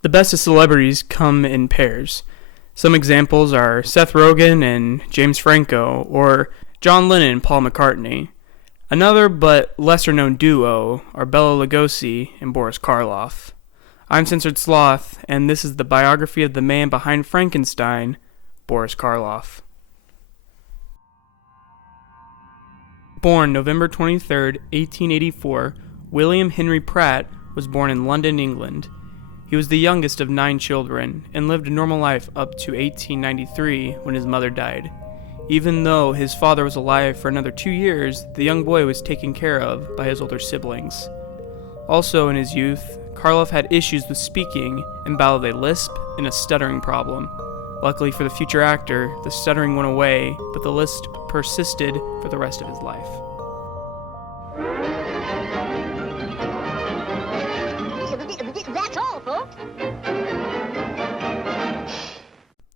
The best of celebrities come in pairs. Some examples are Seth Rogen and James Franco, or John Lennon and Paul McCartney. Another but lesser-known duo are Bela Lugosi and Boris Karloff. I'm Censored Sloth, and this is the biography of the man behind Frankenstein, Boris Karloff. Born November 23, 1884, William Henry Pratt was born in London, England. He was the youngest of 9 children and lived a normal life up to 1893 when his mother died. Even though his father was alive for another 2 years, the young boy was taken care of by his older siblings. Also in his youth, Karloff had issues with speaking and battled a lisp and a stuttering problem. Luckily for the future actor, the stuttering went away, but the lisp persisted for the rest of his life. That's all, folks.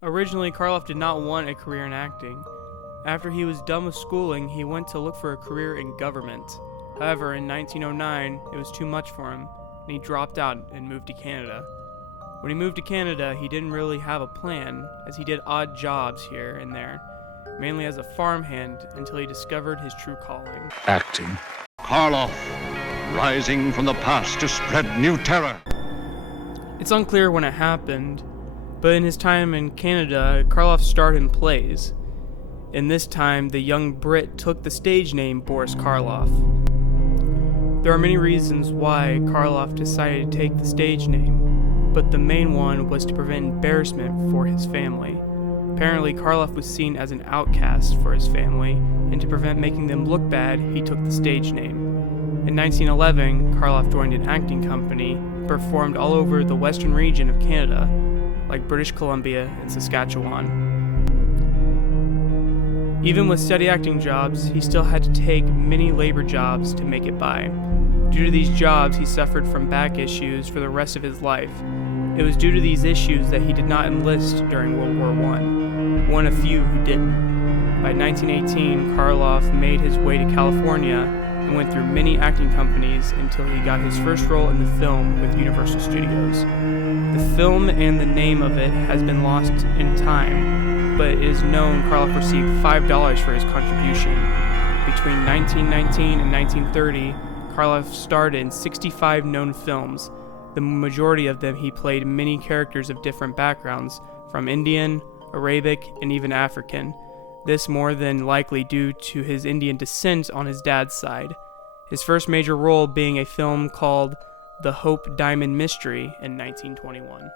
Originally, Karloff did not want a career in acting. After he was done with schooling, he went to look for a career in government. However, in 1909, it was too much for him, and he dropped out and moved to Canada. When he moved to Canada, he didn't really have a plan, as he did odd jobs here and there, mainly as a farmhand until he discovered his true calling. Acting. Karloff, rising from the past to spread new terror. It's unclear when it happened, but in his time in Canada, Karloff starred in plays. In this time, the young Brit took the stage name Boris Karloff. There are many reasons why Karloff decided to take the stage name, but the main one was to prevent embarrassment for his family. Apparently, Karloff was seen as an outcast for his family, and to prevent making them look bad, he took the stage name. In 1911, Karloff joined an acting company and performed all over the western region of Canada, like British Columbia and Saskatchewan. Even with steady acting jobs, he still had to take many labor jobs to make it by. Due to these jobs, he suffered from back issues for the rest of his life. It was due to these issues that he did not enlist during World War I, one of few who didn't. By 1918, Karloff made his way to California and went through many acting companies until he got his first role in the film with Universal Studios. The film and the name of it has been lost in time, but it is known Karloff received $5 for his contribution. Between 1919 and 1930, Karloff starred in 65 known films. The majority of them he played many characters of different backgrounds, from Indian, Arabic, and even African. This more than likely due to his Indian descent on his dad's side. His first major role being a film called The Hope Diamond Mystery in 1921.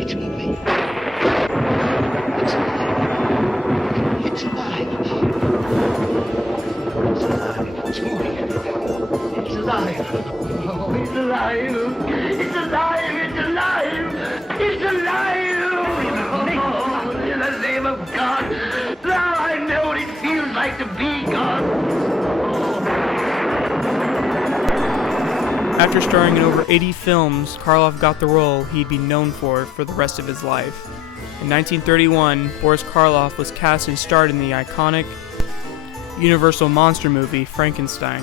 It's moving. It's alive. It's alive. It's alive. It's moving. It's alive. Oh, it's alive. It's alive. It's alive. It's alive. Oh, in the name of God. Now I know what it feels like to be God. After starring in over 80 films, Karloff got the role he'd be known for the rest of his life. In 1931, Boris Karloff was cast and starred in the iconic Universal monster movie Frankenstein,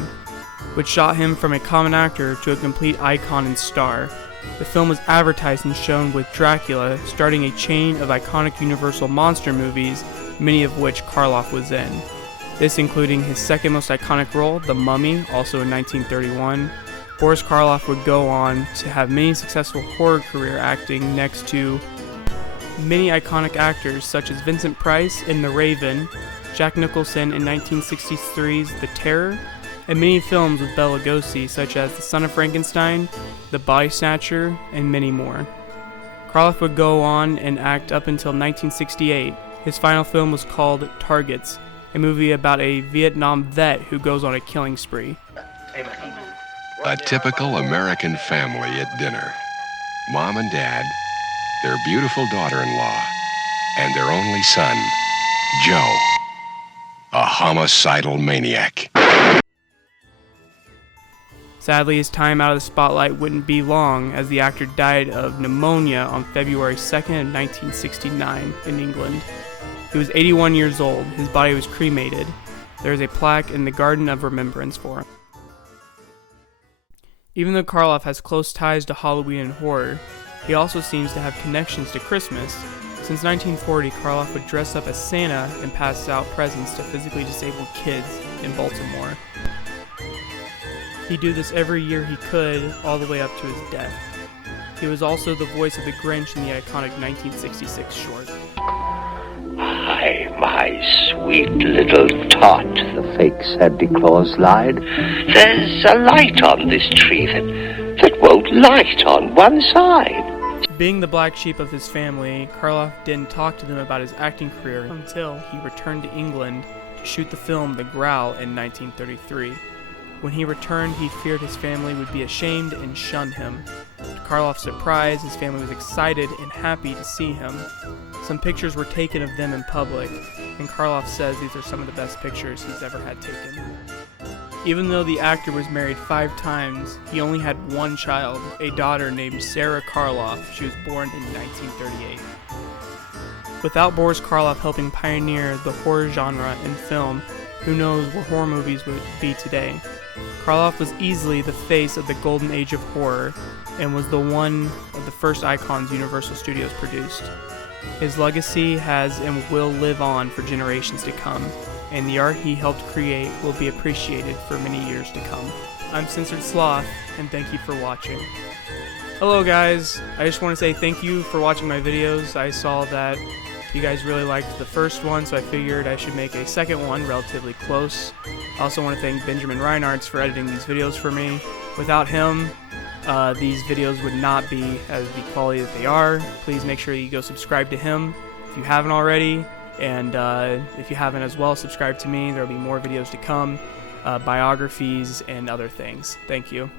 which shot him from a common actor to a complete icon and star. The film was advertised and shown with Dracula, starting a chain of iconic Universal monster movies, many of which Karloff was in. This including his second most iconic role, The Mummy, also in 1931. Boris Karloff would go on to have many successful horror career acting next to many iconic actors such as Vincent Price in The Raven, Jack Nicholson in 1963's The Terror, and many films with Bela Lugosi such as The Son of Frankenstein, The Body Snatcher, and many more. Karloff would go on and act up until 1968. His final film was called Targets, a movie about a Vietnam vet who goes on a killing spree. A typical American family at dinner. Mom and Dad, their beautiful daughter-in-law, and their only son, Joe, a homicidal maniac. Sadly, his time out of the spotlight wouldn't be long, as the actor died of pneumonia on February 2nd of 1969 in England. He was 81 years old. His body was cremated. There is a plaque in the Garden of Remembrance for him. Even though Karloff has close ties to Halloween and horror, he also seems to have connections to Christmas. Since 1940, Karloff would dress up as Santa and pass out presents to physically disabled kids in Baltimore. He'd do this every year he could, all the way up to his death. He was also the voice of the Grinch in the iconic 1966 short. Hi, my sweet little tot, the fake Santa Claus lied. There's a light on this tree that won't light on one side. Being the black sheep of his family, Karloff didn't talk to them about his acting career until he returned to England to shoot the film The Growl in 1933. When he returned, he feared his family would be ashamed and shun him. To Karloff's surprise, his family was excited and happy to see him. Some pictures were taken of them in public, and Karloff says these are some of the best pictures he's ever had taken. Even though the actor was married 5 times, he only had one child, a daughter named Sarah Karloff. She was born in 1938. Without Boris Karloff helping pioneer the horror genre in film, who knows where horror movies would be today. Karloff was easily the face of the golden age of horror, and was the one of the first icons Universal Studios produced. His legacy has and will live on for generations to come, and the art he helped create will be appreciated for many years to come. I'm Censored Sloth, and thank you for watching. Hello guys, I just want to say thank you for watching my videos. I saw that you guys really liked the first one, so I figured I should make a second one relatively close. I also want to thank Benjamin Reinhardt for editing these videos for me. Without him, these videos would not be as the quality that they are. Please make sure you go subscribe to him if you haven't already, and if you haven't as well, subscribe to me. There will be more videos to come, biographies and other things. Thank you.